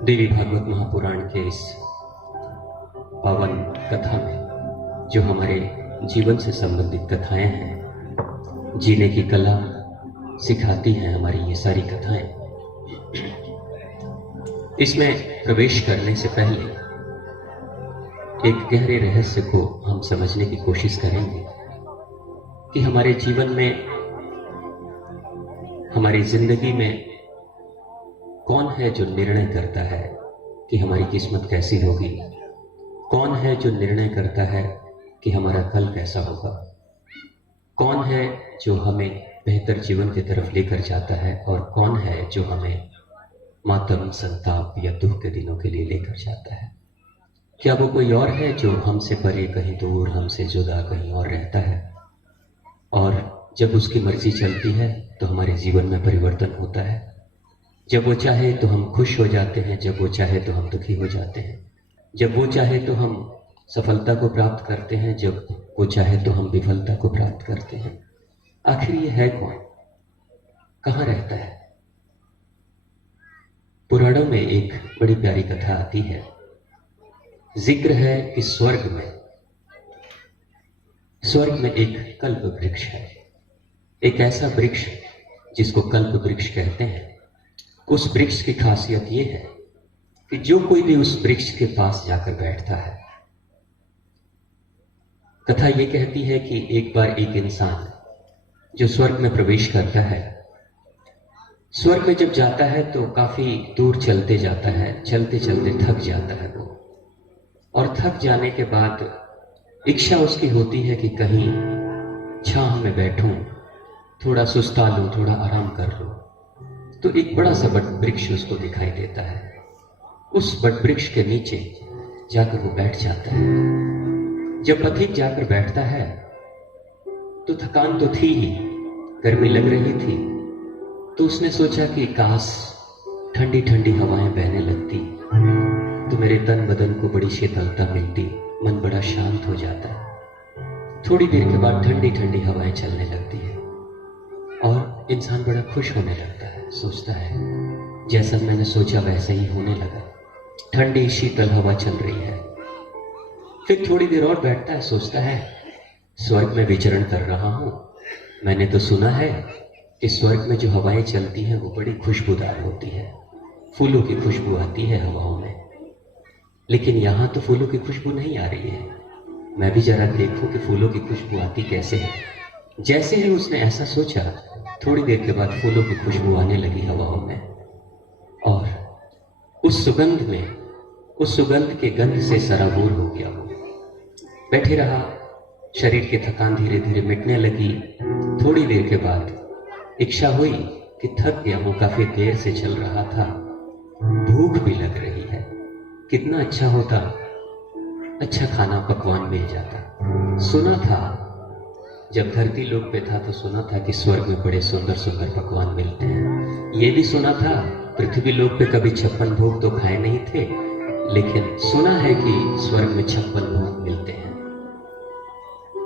देवी भागवत महापुराण के इस पावन कथा में जो हमारे जीवन से संबंधित कथाएं हैं, जीने की कला सिखाती हैं हमारी ये सारी कथाएं। इसमें प्रवेश करने से पहले एक गहरे रहस्य को हम समझने की कोशिश करेंगे कि हमारे जीवन में, हमारी जिंदगी में कौन है जो निर्णय करता है कि हमारी किस्मत कैसी होगी। कौन है जो निर्णय करता है कि हमारा कल कैसा होगा। कौन है जो हमें बेहतर जीवन की तरफ लेकर जाता है और कौन है जो हमें मातम, संताप या दुख के दिनों के लिए लेकर जाता है। क्या वो कोई और है जो हमसे परे, कहीं दूर, हमसे जुदा कहीं और रहता है, और जब उसकी मर्जी चलती है तो हमारे जीवन में परिवर्तन होता है। जब वो चाहे तो हम खुश हो जाते हैं, जब वो चाहे तो हम दुखी हो जाते हैं। जब वो चाहे तो हम सफलता को प्राप्त करते हैं, जब वो चाहे तो हम विफलता को प्राप्त करते हैं। आखिर ये है कौन, कहाँ रहता है? पुराणों में एक बड़ी प्यारी कथा आती है। जिक्र है कि स्वर्ग में एक कल्प वृक्ष है। एक ऐसा वृक्ष जिसको कल्प वृक्ष कहते हैं। उस वृक्ष की खासियत यह है कि जो कोई भी उस वृक्ष के पास जाकर बैठता है, कथा यह कहती है कि एक बार एक इंसान जो स्वर्ग में प्रवेश करता है, स्वर्ग में जब जाता है तो काफी दूर चलते जाता है। चलते चलते थक जाता है वो, और थक जाने के बाद इच्छा उसकी होती है कि कहीं छांव में बैठूं, थोड़ा सुस्ता लूं, थोड़ा आराम कर लूं। तो एक बड़ा सा बट वृक्ष उसको दिखाई देता है। उस बट वृक्ष के नीचे जाकर वो बैठ जाता है। जब पथिक जाकर बैठता है तो थकान तो थी ही, गर्मी लग रही थी, तो उसने सोचा कि काश ठंडी ठंडी हवाएं बहने लगती तो मेरे तन बदन को बड़ी शीतलता मिलती, मन बड़ा शांत हो जाता। थोड़ी देर के बाद ठंडी ठंडी हवाएं चलने लगती है और इंसान बड़ा खुश होने लगता है। सोचता है जैसा मैंने सोचा वैसा ही होने लगा, ठंडी शीतल हवा चल रही है। फिर थोड़ी देर और बैठता है, सोचता है स्वर्ग में विचरण कर रहा हूं, मैंने तो सुना है कि स्वर्ग में जो हवाएं चलती हैं वो बड़ी खुशबूदार होती है, फूलों की खुशबू आती है हवाओं में। लेकिन यहां तो फूलों की खुशबू नहीं आ रही है, मैं भी जरा देखूं कि फूलों की खुशबू आती कैसे है। जैसे ही उसने ऐसा सोचा, थोड़ी देर के बाद फूलों की खुशबू आने लगी हवाओं में, और उस सुगंध के गंध से सराबोर हो गया वो। बैठे रहा, शरीर की थकान धीरे धीरे मिटने लगी। थोड़ी देर के बाद इच्छा हुई कि थक गया हूं, काफी देर से चल रहा था, भूख भी लग रही है, कितना अच्छा होता अच्छा खाना पकवान मिल जाता। सुना था जब धरती लोक पे था तो सुना था कि स्वर्ग में बड़े सुंदर सुंदर पकवान मिलते हैं। ये भी सुना था पृथ्वी लोक पे कभी 56 भोग तो खाए नहीं थे, लेकिन सुना है कि स्वर्ग में 56 भोग मिलते हैं।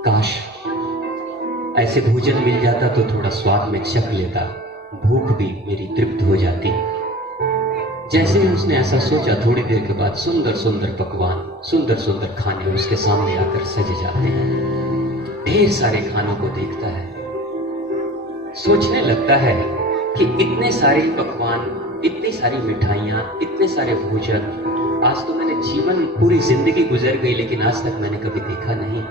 काश ऐसे भोजन मिल जाता तो थोड़ा स्वाद में चख लेता, भूख भी मेरी तृप्त हो जाती। जैसे ही उसने ऐसा सोचा, थोड़ी देर के बाद सुंदर सुंदर पकवान, सुंदर सुंदर खाने उसके सामने आकर सज जाते हैं। ढेर सारे खानों को देखता है, सोचने लगता है कि इतने सारे पकवान, इतनी सारी मिठाइयां, इतने सारे भोजन, आज तो मैंने जीवन, पूरी जिंदगी गुजर गई लेकिन आज तक मैंने कभी देखा नहीं।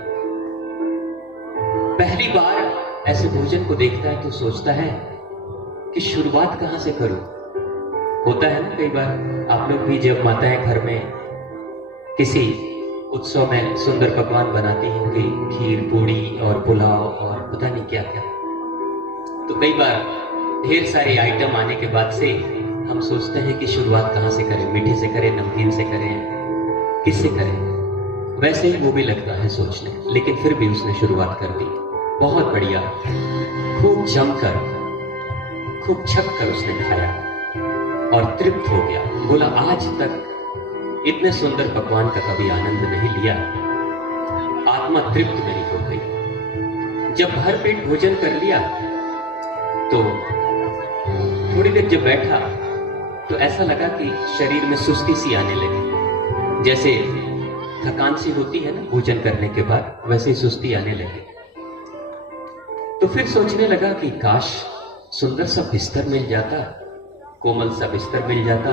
पहली बार ऐसे भोजन को देखता है तो सोचता है कि शुरुआत कहां से करूं। होता है ना कई बार, आप लोग भी जब माताएं घर में किसी उत्सव में सुंदर पकवान बनाती होंगी, खीर, पूड़ी और पुलाव और पता नहीं क्या क्या, तो कई बार ढेर सारे आइटम आने के बाद से हम सोचते हैं कि शुरुआत कहां से करें, मीठे से करें, नमकीन से करें, किससे करें। वैसे ही वो भी लगता है सोचने, लेकिन फिर भी उसने शुरुआत कर दी। बहुत बढ़िया, खूब जमकर, खूब छक कर उसने खाया और तृप्त हो गया। बोला आज तक इतने सुंदर पकवान का कभी आनंद नहीं लिया, आत्मा तृप्त मेरी हो गई। जब भर पेट भोजन कर लिया तो थोड़ी देर जब बैठा तो ऐसा लगा कि शरीर में सुस्ती सी आने लगी, जैसे थकान सी होती है ना भोजन करने के बाद, वैसे ही सुस्ती आने लगी। तो फिर सोचने लगा कि काश सुंदर सा बिस्तर मिल जाता, कोमल सा बिस्तर मिल जाता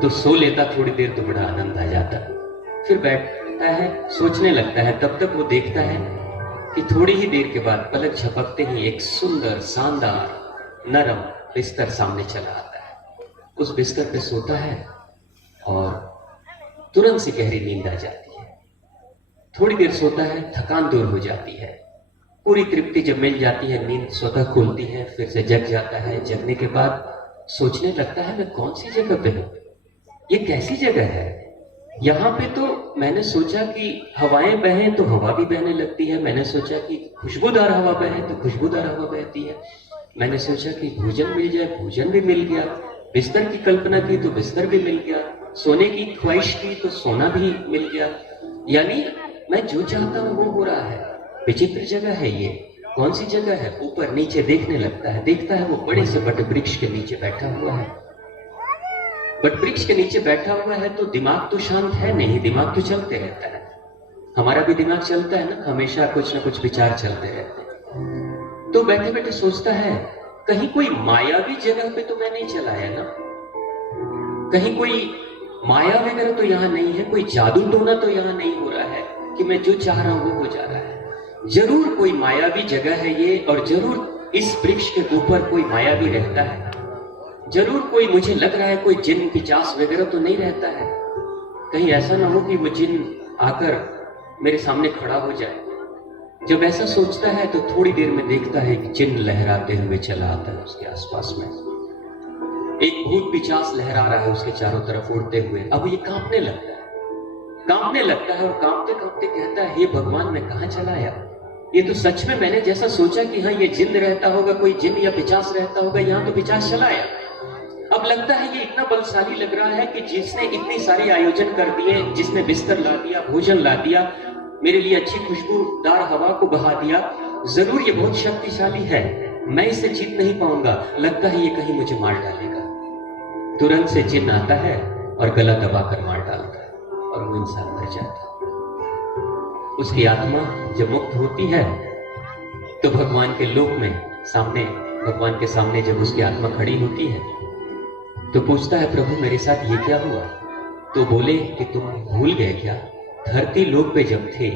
तो सो लेता थोड़ी देर, तो बड़ा आनंद आ जाता। फिर बैठता है, सोचने लगता है, तब तक वो देखता है कि थोड़ी ही देर के बाद पलक झपकते ही एक सुंदर शानदार नरम बिस्तर सामने चला आता है। उस बिस्तर पे सोता है और तुरंत से गहरी नींद आ जाती है। थोड़ी देर सोता है, थकान दूर हो जाती है, पूरी तृप्ति जब मिल जाती है, नींद स्वतः खुलती है, फिर से जग जाता है। जगने के बाद सोचने लगता है मैं कौन सी जगह पे हूं, ये कैसी जगह है। यहाँ पे तो मैंने सोचा कि हवाएं बहें तो हवा भी बहने लगती है, मैंने सोचा कि खुशबूदार हवा बहे तो खुशबूदार हवा बहती है, मैंने सोचा कि भोजन मिल जाए, भोजन भी मिल गया, बिस्तर की कल्पना की तो बिस्तर भी मिल गया, सोने की ख्वाहिश की तो सोना भी मिल गया। यानी मैं जो चाहता हूं वो हो रहा है। विचित्र जगह है ये, कौन सी जगह है। ऊपर नीचे देखने लगता है, देखता है वो बड़े से बट वृक्ष के नीचे बैठा हुआ है। बट वृक्ष के नीचे बैठा हुआ है तो दिमाग तो शांत है नहीं, दिमाग तो चलते रहता है। हमारा भी दिमाग चलता है ना, हमेशा कुछ ना कुछ विचार चलते रहते हैं। तो बैठे बैठे सोचता है कहीं कोई मायावी जगह पे तो मैं नहीं चलाया ना, कहीं कोई माया वगैरह तो यहाँ नहीं है, कोई जादू टोना तो यहाँ नहीं हो रहा है कि मैं जो चाह रहा हूं वो हो जा रहा है। जरूर कोई मायावी जगह है ये, और जरूर इस वृक्ष के ऊपर कोई मायावी रहता है, जरूर कोई, मुझे लग रहा है कोई जिन पिचास वगैरह तो नहीं रहता है। कहीं ऐसा ना हो कि वो जिन आकर मेरे सामने खड़ा हो जाए। जब ऐसा सोचता है तो थोड़ी देर में देखता है कि जिन लहराते हुए चला आता है उसके आसपास में। एक भूत पिचास लहरा रहा है उसके चारों तरफ उड़ते हुए। अब ये कांपने लगता है, कांपने लगता है और कांपते कांपते कहता है हे भगवान मैं कहां चला आया। ये तो सच में मैंने जैसा सोचा कि हाँ ये जिन रहता होगा, कोई जिन या पिचास रहता होगा, यहाँ तो पिचास चला आया। अब लगता है ये इतना बलशाली लग रहा है कि जिसने इतनी सारी आयोजन कर दिए, जिसने बिस्तर ला दिया, भोजन ला दिया, मेरे लिए अच्छी खुशबूदार हवा को बहा दिया, जरूर ये बहुत शक्तिशाली है, मैं इसे जीत नहीं पाऊंगा, लगता है ये कहीं मुझे मार डालेगा। तुरंत से जिन आता है और गला दबाकर मार डालता है और वो इंसान मर जाता है। उसकी आत्मा जब मुक्त होती है तो भगवान के लोक में सामने, भगवान के सामने जब उसकी आत्मा खड़ी होती है तो पूछता है प्रभु मेरे साथ ये क्या हुआ। तो बोले कि तुम भूल गए क्या, धरती लोक पे जब थे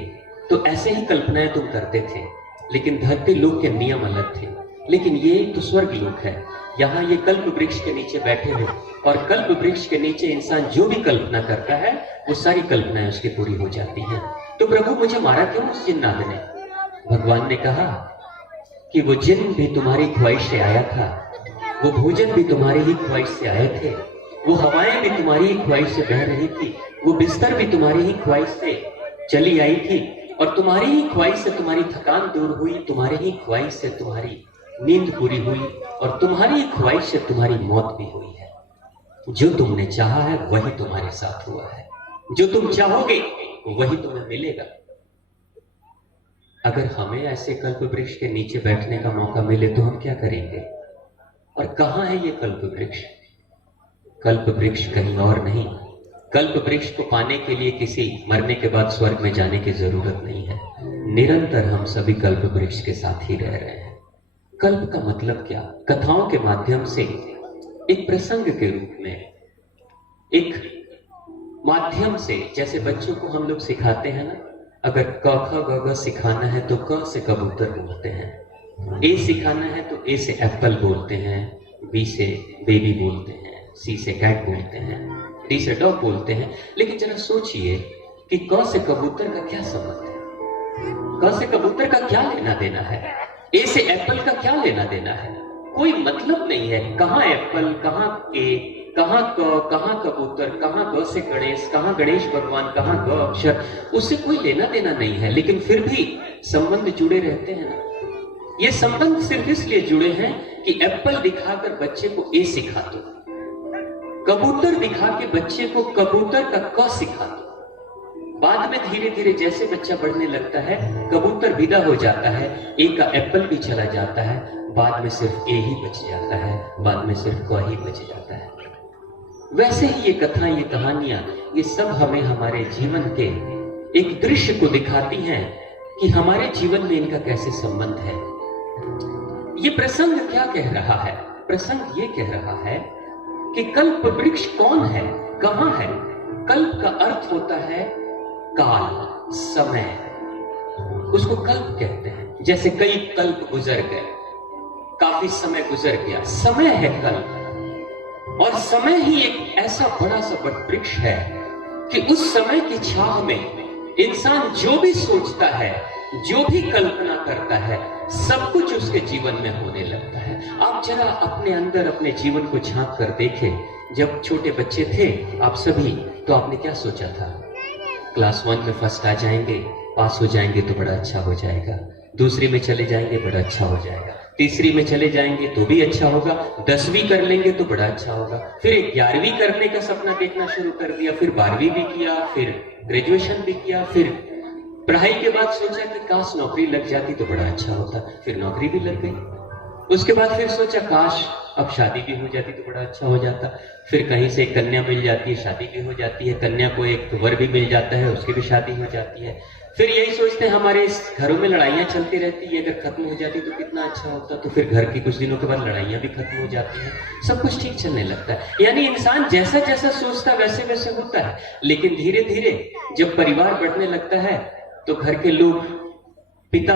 तो ऐसे ही कल्पनाएं तुम करते थे, लेकिन धरती लोक के नियम अलग थे, लेकिन ये तो स्वर्ग लोक है। यहाँ ये कल्प वृक्ष के नीचे बैठे हो और कल्प वृक्ष के नीचे इंसान जो भी कल्पना करता है वो सारी कल्पनाएं उसकी पूरी हो जाती हैं। तो प्रभु मुझे मारा क्यों उस जिन्नात ने। भगवान ने कहा कि वो जिन भी तुम्हारी ख्वाहिश से आया था, वो भोजन भी तुम्हारी ही ख्वाहिश से आए थे, वो हवाएं भी तुम्हारी ही ख्वाहिश से बह रही थी, वो बिस्तर भी तुम्हारी ही ख्वाहिश से चली आई थी, और तुम्हारी ही ख्वाहिश से तुम्हारी थकान दूर हुई, तुम्हारी ही ख्वाहिश से तुम्हारी नींद पूरी हुई, और तुम्हारी ही ख्वाहिश से तुम्हारी मौत भी हुई है। जो तुमने चाहा है वही तुम्हारे साथ हुआ है, जो तुम चाहोगे वही तुम्हें मिलेगा। अगर हमें ऐसे कल्प वृक्ष के नीचे बैठने का मौका मिले तो हम क्या करेंगे। और कहां है ये कल्प वृक्ष। कल्प वृक्ष कहीं और नहीं। कल्प वृक्ष को पाने के लिए किसी मरने के बाद स्वर्ग में जाने की जरूरत नहीं है। निरंतर हम सभी कल्प वृक्ष के साथ ही रह रहे हैं। कल्प का मतलब क्या, कथाओं के माध्यम से, एक प्रसंग के रूप में, एक माध्यम से, जैसे बच्चों को हम लोग सिखाते हैं ना, अगर क ख ग घ सिखाना है तो क से कबूतर बोलते हैं, ए सिखाना है तो ए से एप्पल बोलते हैं, बी से बेबी बोलते हैं, सी से कैट बोलते हैं, डी से डॉग बोलते हैं। लेकिन जरा सोचिए कि क से कबूतर का क्या संबंध है, क से कबूतर का क्या लेना देना है, ए से एप्पल का क्या लेना देना है, कोई मतलब नहीं है। कहां एप्पल, कहां ए, कहां क, कहां कबूतर, कहां ग से गणेश, कहां गणेश भगवान, कहां ग अक्षर, उससे कोई लेना देना नहीं है। लेकिन फिर भी संबंध जुड़े रहते हैं ना। ये संबंध सिर्फ इसलिए जुड़े हैं कि एप्पल दिखाकर बच्चे को ए सिखा दो, कबूतर दिखा के बच्चे को कबूतर का क सिखा दो। बाद में धीरे धीरे जैसे बच्चा बढ़ने लगता है, कबूतर विदा हो जाता है, ए का एप्पल भी चला जाता है, बाद में सिर्फ ए ही बच जाता है, बाद में सिर्फ क ही बच जाता है। वैसे ही ये कथाएं, ये कहानियां, ये सब हमें हमारे जीवन के एक दृश्य को दिखाती हैं कि हमारे जीवन में इनका कैसे संबंध है। ये प्रसंग क्या कह रहा है? प्रसंग ये कह रहा है कि कल्प वृक्ष कौन है, कहां है। कल्प का अर्थ होता है काल, समय, उसको कल्प कहते हैं। जैसे कई कल्प गुजर गए, काफी समय गुजर गया, समय है कल्प। और समय ही एक ऐसा बड़ा सा वट वृक्ष है कि उस समय की छाह में इंसान जो भी सोचता है, जो भी कल्पना करता है, सब कुछ उसके जीवन में होने लगता है। आप जरा अपने अंदर अपने जीवन को झांक कर देखें। जब छोटे बच्चे थे आप सभी, तो आपने क्या सोचा था? क्लास 1 में फर्स्ट आ जाएंगे, पास हो जाएंगे तो बड़ा अच्छा हो जाएगा, दूसरी में चले जाएंगे बड़ा अच्छा हो जाएगा, तीसरी में चले जाएंगे तो भी अच्छा होगा, 10वीं कर लेंगे तो बड़ा अच्छा होगा। फिर 11वीं करने का सपना देखना शुरू कर दिया, फिर 12वीं भी किया, फिर ग्रेजुएशन भी किया, फिर पढ़ाई के बाद सोचा कि काश नौकरी लग जाती तो बड़ा अच्छा होता, फिर नौकरी भी लग गई। उसके बाद फिर सोचा काश अब शादी भी हो जाती तो बड़ा अच्छा हो जाता, फिर कहीं से एक कन्या मिल जाती है, शादी भी हो जाती है, कन्या को एक वर भी मिल जाता है, उसकी भी शादी हो जाती है। फिर यही सोचते हैं हमारे इस घरों में लड़ाइयां चलती रहती है, अगर खत्म हो जाती तो कितना अच्छा होता। तो फिर घर की कुछ दिनों के बाद लड़ाइयां भी खत्म हो जाती हैं, सब कुछ ठीक चलने लगता है। यानी इंसान जैसा जैसा सोचता वैसे वैसे होता है। लेकिन धीरे धीरे जब परिवार बढ़ने लगता है तो घर के लोग, पिता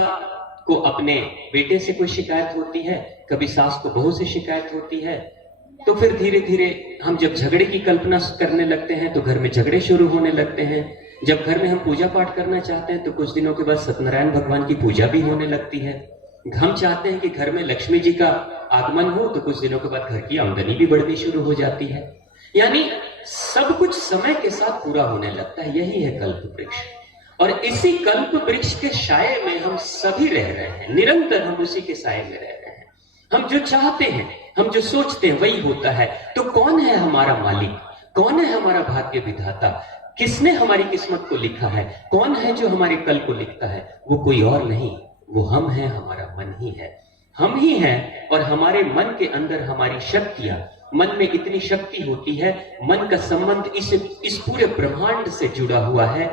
को अपने बेटे से कोई शिकायत होती है, कभी सास को बहू से शिकायत होती है, तो फिर धीरे धीरे हम जब झगड़े की कल्पना करने लगते हैं तो घर में झगड़े शुरू होने लगते हैं। जब घर में हम पूजा पाठ करना चाहते हैं तो कुछ दिनों के बाद सत्यनारायण भगवान की पूजा भी होने लगती है। हम चाहते हैं कि घर में लक्ष्मी जी का आगमन हो तो कुछ दिनों के बाद घर की आमदनी भी बढ़नी शुरू हो जाती है। यानी सब कुछ समय के साथ पूरा होने लगता है। यही है कल्प वृक्ष। और इसी कल्प वृक्ष के साये में हम सभी रह रहे हैं, निरंतर हम उसी के साये में रह रहे हैं। हम जो चाहते हैं, हम जो सोचते हैं वही होता है। तो कौन है हमारा मालिक? कौन है हमारा भाग्य विधाता? किसने हमारी किस्मत को लिखा है? कौन है जो हमारे कल को लिखता है? वो कोई और नहीं, वो हम हैं, हमारा मन ही है। हम ही हैं। और हमारे मन के अंदर हमारी शक्तियां, मन में इतनी शक्ति होती है, मन का संबंध इस पूरे ब्रह्मांड से जुड़ा हुआ है।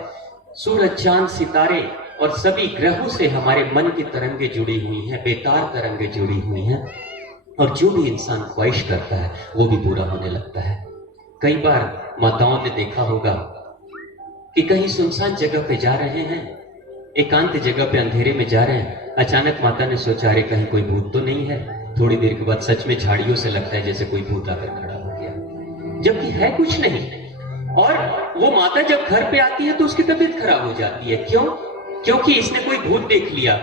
सूरज, चांद, सितारे और सभी ग्रहों से हमारे मन की तरंगे जुड़ी हुई हैं, बेतार तरंगे जुड़ी हुई हैं। और जो भी इंसान ख्वाहिश करता है वो भी पूरा होने लगता है। कई बार माताओं ने देखा होगा कि कहीं सुनसान जगह पे जा रहे हैं, एकांत जगह पे अंधेरे में जा रहे हैं, अचानक माता ने सोचा अरे कहीं कोई भूत तो नहीं है। थोड़ी देर के बाद सच में झाड़ियों से लगता है जैसे कोई भूत आकर खड़ा हो गया, जबकि है कुछ नहीं। और वो माता जब घर पे आती है तो उसकी तबीयत खराब हो जाती है। क्यों? क्योंकि इसने कोई भूत देख लिया।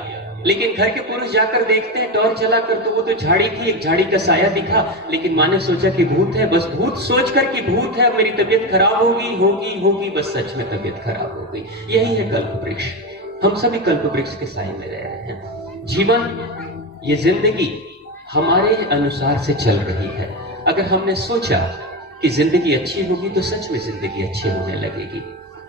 लेकिन घर के पुरुष जाकर देखते हैं टॉर्च जलाकर, तो वो तो झाड़ी थी, एक झाड़ी का साया दिखा। लेकिन माँ ने सोचा कि भूत है, बस भूत सोचकर कि भूत है, मेरी तबीयत खराब होगी, बस सच में तबीयत खराब हो गई। यही है कल्प वृक्ष। हम सभी कल्प वृक्ष के साए में रह रहे हैं। जीवन, ये जिंदगी हमारे अनुसार से चल रही है। अगर हमने सोचा कि जिंदगी अच्छी होगी तो सच में जिंदगी अच्छी होने लगेगी।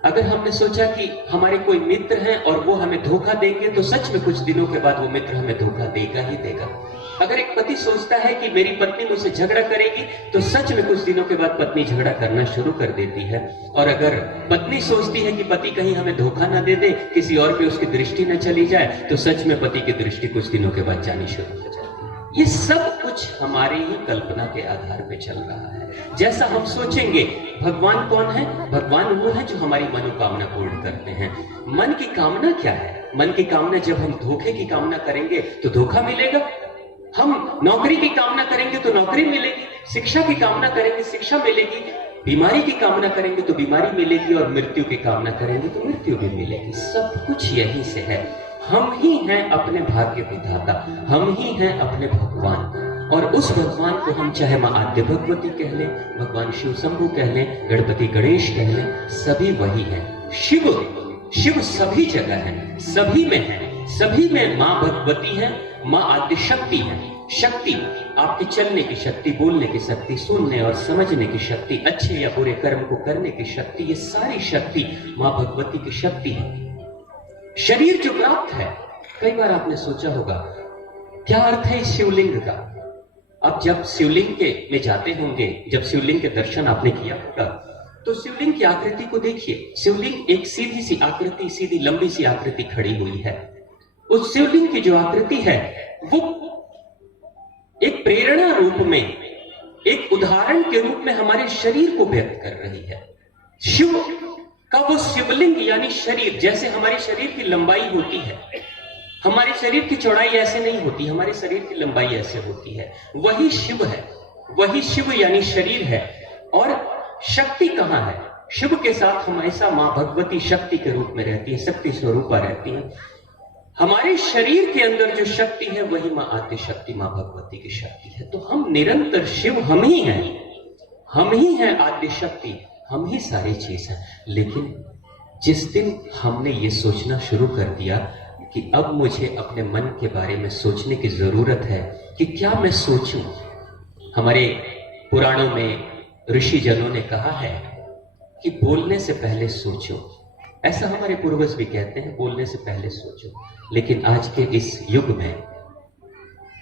अगर हमने सोचा कि हमारे कोई मित्र हैं और वो हमें धोखा देंगे तो सच में कुछ दिनों के बाद वो मित्र हमें धोखा देगा ही देगा। अगर एक पति सोचता है कि मेरी पत्नी मुझसे झगड़ा करेगी तो सच में कुछ दिनों के बाद पत्नी झगड़ा करना शुरू कर देती है। और अगर पत्नी सोचती है कि पति कहीं हमें धोखा ना दे दे, किसी और पे उसकी दृष्टि न चली जाए, तो सच में पति की दृष्टि कुछ दिनों के बाद जानी शुरू हो जाती है। ये सब कुछ हमारी ही कल्पना के आधार पे चल रहा है। जैसा हम सोचेंगे। भगवान कौन है? भगवान वो है जो हमारी मनोकामना पूर्ण करते हैं। मन की कामना क्या है? मन की कामना, जब हम धोखे की कामना करेंगे तो धोखा मिलेगा, हम नौकरी की कामना करेंगे तो नौकरी मिलेगी, शिक्षा की कामना करेंगे शिक्षा मिलेगी, बीमारी की कामना करेंगे तो बीमारी मिलेगी, और मृत्यु की कामना करेंगे तो मृत्यु भी मिलेगी। सब कुछ यहीं से है। हम ही हैं अपने भाग्य विधाता, हम ही हैं अपने भगवान। और उस भगवान को हम चाहे मां आद्य भगवती कह लें, भगवान शिव शंभु कह लें, गणपति गणेश कह लें, सभी वही है। शिव सभी जगह है, सभी में है, सभी में मां भगवती है, मां आद्य शक्ति है। शक्ति, आपके चलने की शक्ति, बोलने की शक्ति, सुनने और समझने की शक्ति, अच्छे या बुरे कर्म को करने की शक्ति, ये सारी शक्ति मां भगवती की शक्ति है। शरीर जो प्राप्त है, कई बार आपने सोचा होगा क्या अर्थ है इस शिवलिंग का? आप जब शिवलिंग के में जाते होंगे, जब शिवलिंग के दर्शन आपने किया होगा, तो शिवलिंग की आकृति को देखिए। शिवलिंग एक सीधी सी आकृति, सीधी लंबी सी आकृति खड़ी हुई है। उस शिवलिंग की जो आकृति है वो एक प्रेरणा रूप में, एक उदाहरण के रूप में हमारे शरीर को व्यक्त कर रही है। शिव का वो शिवलिंग यानी शरीर, जैसे हमारे शरीर की लंबाई होती है, हमारे शरीर की चौड़ाई ऐसे नहीं होती, हमारे शरीर की लंबाई ऐसे होती है, वही शिव है, वही शिव यानी शरीर है। और शक्ति कहां है? शिव के साथ हमेशा मां भगवती शक्ति के रूप में रहती है, शक्ति स्वरूपा रहती है। हमारे शरीर के अंदर जो शक्ति है वही मां आद्य शक्ति, मां भगवती की शक्ति है। तो हम निरंतर शिव हम ही हैं, हम ही हैं आद्य शक्ति, हम ही सारी चीज है। लेकिन जिस दिन हमने ये सोचना शुरू कर दिया कि अब मुझे अपने मन के बारे में सोचने की जरूरत है कि क्या मैं सोचूं। हमारे पुराणों में ऋषि जनों ने कहा है कि बोलने से पहले सोचो, ऐसा हमारे पूर्वज भी कहते हैं, बोलने से पहले सोचो। लेकिन आज के इस युग में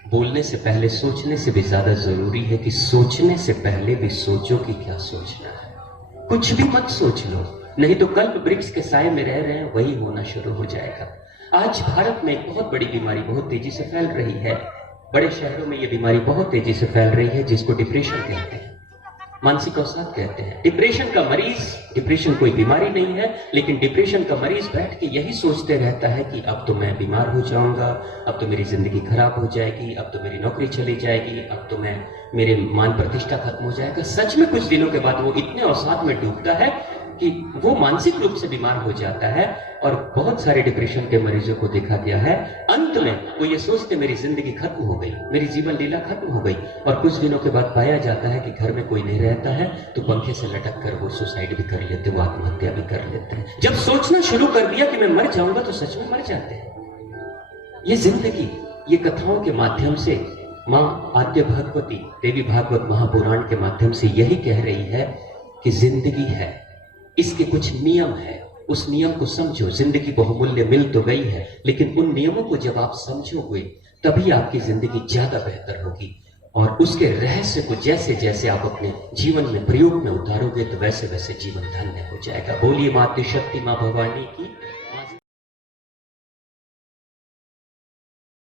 बोलने से पहले सोचने से भी ज्यादा जरूरी है कि सोचने से पहले भी सोचो कि क्या सोचना है। कुछ भी मत सोच लो, नहीं तो कल्प वृक्ष के साए में रह रहे हैं वही होना शुरू हो जाएगा। आज भारत में एक बहुत बड़ी बीमारी बहुत तेजी से फैल रही है। बड़े शहरों में यह बीमारी बहुत तेजी से फैल रही है, जिसको डिप्रेशन कहते हैं, मानसिक अवसाद कहते हैं। डिप्रेशन का मरीज, डिप्रेशन कोई बीमारी नहीं है, लेकिन डिप्रेशन का मरीज बैठ के यही सोचते रहता है कि अब तो मैं बीमार हो जाऊंगा, अब तो मेरी जिंदगी खराब हो जाएगी, अब तो मेरी नौकरी चली जाएगी, अब तो मैं मेरे मान प्रतिष्ठा खत्म हो जाएगा। सच में कुछ दिनों के बाद वो इतने अवसाद में डूबता है कि वो मानसिक रूप से बीमार हो जाता है। और बहुत सारे डिप्रेशन के मरीजों को देखा गया है, अंत में वो ये सोचते मेरी जिंदगी खत्म हो गई, मेरी जीवन लीला खत्म हो गई। और कुछ दिनों के बाद पाया जाता है कि घर में कोई नहीं रहता है, तो पंखे से लटक कर वो सुसाइड भी कर लेते, वो आत्महत्या भी कर लेते हैं। जब सोचना शुरू कर दिया कि मैं मर जाऊंगा तो सच में मर जाते हैं। ये जिंदगी, ये कथाओं के माध्यम से मां आद्य भगवती देवी भागवत महापुराण के माध्यम से यही कह रही है कि जिंदगी है, इसके कुछ नियम है, उस नियम को समझो। जिंदगी बहुमूल्य मिल तो गई है, लेकिन उन नियमों को जब आप समझोगे तभी आपकी जिंदगी ज्यादा बेहतर होगी। और उसके रहस्य को जैसे जैसे आप अपने जीवन में प्रयोग में उतारोगे तो वैसे वैसे जीवन धन्य हो जाएगा। बोलिए मातृ शक्ति मां भवानी की।